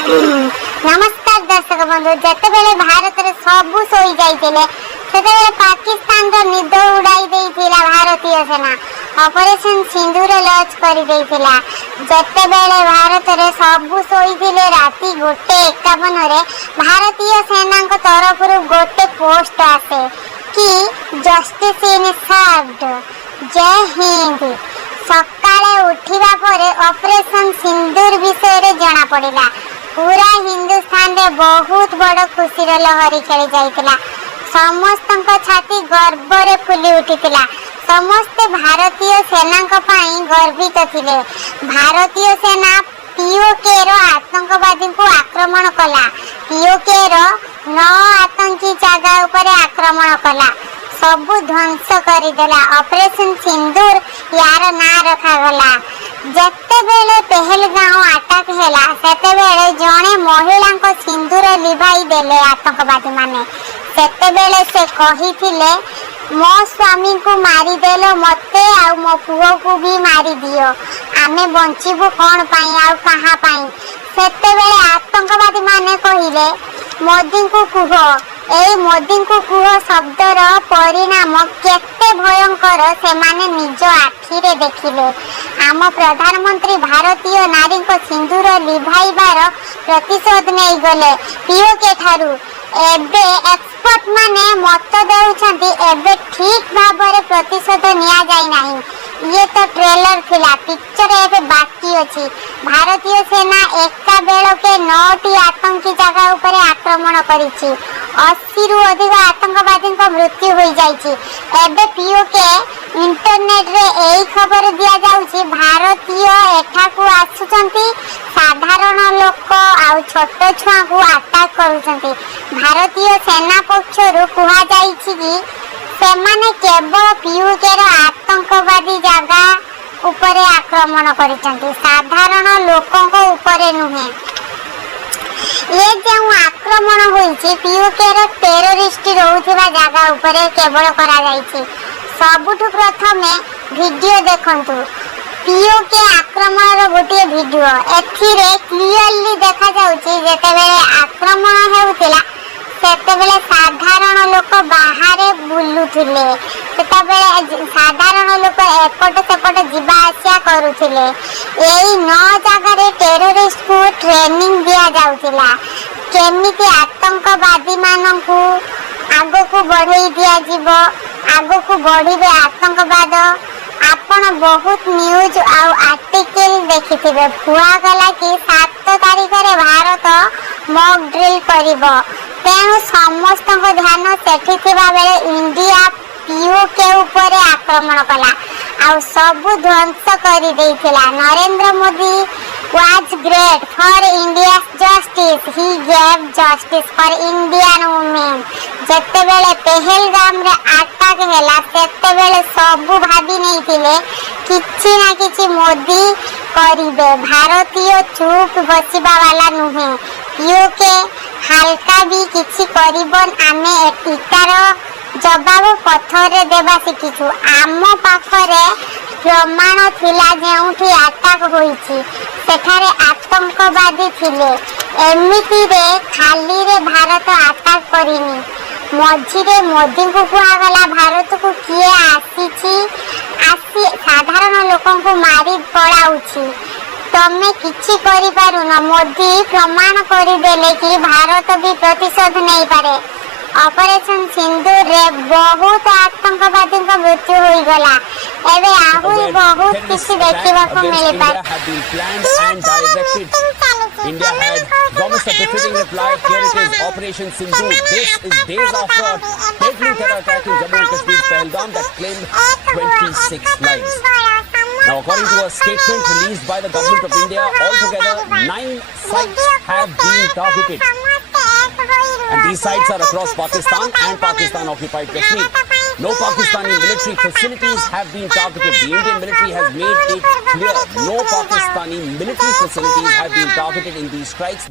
नमस्कार दर्शक बंधु जितेबाला भारत सबू शोई जाइए से पाकिस्तान निद उड़ाई देइथिला भारतीय सेना ऑपरेशन सिंदूर लॉन्च कर देइथिला। जितेबाला भारत सबू शोई राति 1:51 रे भारतीय सेना तरफ गोटे पोस्ट आसे कि जस्टिस इन सर्व्ड जय हिंद। सकाळे उठिबा परे ऑपरेशन सिंदूर विषय जना पड़िला। पूरा हिंदुस्तान रे बहुत बड़ खुशी लहरी खेली जाइतिला। समस्त छाती गर्व रे फुली उठितिला। समस्त भारतीय सेना पाई गर्वित थिले। भारतीय सेना पीओके रो आतंकवादी को आक्रमण कला। पीओके रो 9 आतंकी जगह उपरे आक्रमण कला, सबु ध्वंस करदेला। ऑपरेशन सिंदूर यार ना रखा गला। जेतेबेले पहलगांव अटैक हैला सेतेबेले जणे महिला को सिंदूर लिभाई देले आतंकवादी माने। सेतेबेले से कहिथिले मो स्वामी को मारी देलो मते आ मो पुओ को भी मारी दियो, आमे बंचिबु कोन पाई आ कहा पाई। सेतेबेले आतंकवादी माने कहिले मोदी को कुहो, ए मोदी को कुहो शब्दर परिणाम केते भयंकर से माने निज आखिरे देखिले। आम प्रधानमंत्री भारतीय नारी को सिंदूर लिभाइबार प्रतिशोध नहीं गले पीओके ठारू। एबे एक्सपर्ट माने मत देउछंती एबे ठीक भाबरे प्रतिशोध निया जाई नाही। ये तो ट्रेलर थिला, पिक्चर एबे बाकी अछि। भारतीय सेना एका बेलके 9टी आतंकी जगह उपरे आक्रमण करिछि। 80 रु अधिक आतंकवादी को मृत्यु होई जाइछि। एबे पीओके इंटरनेट रे एई खबर दिया जाउछि भारतीय एठा को आसुचंती साधारण लोक आ छोट छुआ को अटैक करूचंती। भारतीय सेना पक्षरु कुहा जाइछि कि सेमाने केवल पीओके रो आतंकवादी जगह उपरे आक्रमण करिसंती, साधारण लोकों को उपरे नुहे। ये जो आक्रमण होइछि पीओके रो टेररिस्ट रहउथिबा जगह उपरे केवल करा जाइछि। सबुठु प्रथमे वीडियो देखंतु, पीओके आक्रमण रो गोटे वीडियो। एथिरे क्लियरली देखा जाउछि जेतेबेले आक्रमण हेउतिला सेतेबेले साधारण लोक बाहरे बुलुथिले। सेतेबेले साधारण लोक एपट सेपट जिबा आसिया करूथिले। एई 9 जगह टेररिस्ट को ट्रेनिंग दिया जाउथिला केमिति आतंकवादी माननकु आगो को बढ़ई दिया जीवो, आगो को बढ़िबे आतंकवाद। आपण बहुत न्यूज आ आर्टिकल देखिथिबे। हुआ गला कि 7 तारिख रे भारत मॉक ड्रिल करिवो, तेणु समस्त ध्यान सेठी थिबा बेले इंडिया पीओके ऊपर आक्रमण कला आ सबु ध्वंस करि देइथिला। Narendra Modi was great for India's justice. He gave justice for Indian women. जेतेबेले Pahalgam रे अटैक हैला सेतेबेले सबु भाबी नहीं थिले किछि ना किछि मोदी करिवे। भारतीय चुप बसिबा वाला नुहे। पीओके हल्का भी किछि करिबन। आमे एटिकार जवाब पत्थर देबा सिकिछु। आम पाखरे प्रमाण थिला जेउठी अटैक होईछि सेठारे आतंकवादी थिले। एमिति रे खाली रे भारत अटैक करिनी। मझिरे मोदी को कुआगला भारत को किए आसी साधारण लोकों को मारी पड़ाउछि। तमे किछि करि पारु न। मोदी प्रमाण करि देले कि भारत भी प्रतिशोध नहीं पारे। ऑपरेशन सिंदूर रे बहुत आतंकवादी को मृत्यु होई गला। एबे आहुरी बहुत किछि देखिबा को मिले पार। India had promised a befitting reply. Here it is, Operation Sindoor. This is days after deadly terror attack in Jammu and Kashmir's Pahalgam that claimed 26 lives. Now, according to a statement released by the government of India, altogether 9 sites have been targeted. And these sites are across Pakistan and Pakistan-occupied Kashmir. No Pakistani military facilities have been targeted. The Indian military has made it clear no Pakistani military facilities have been targeted in these strikes.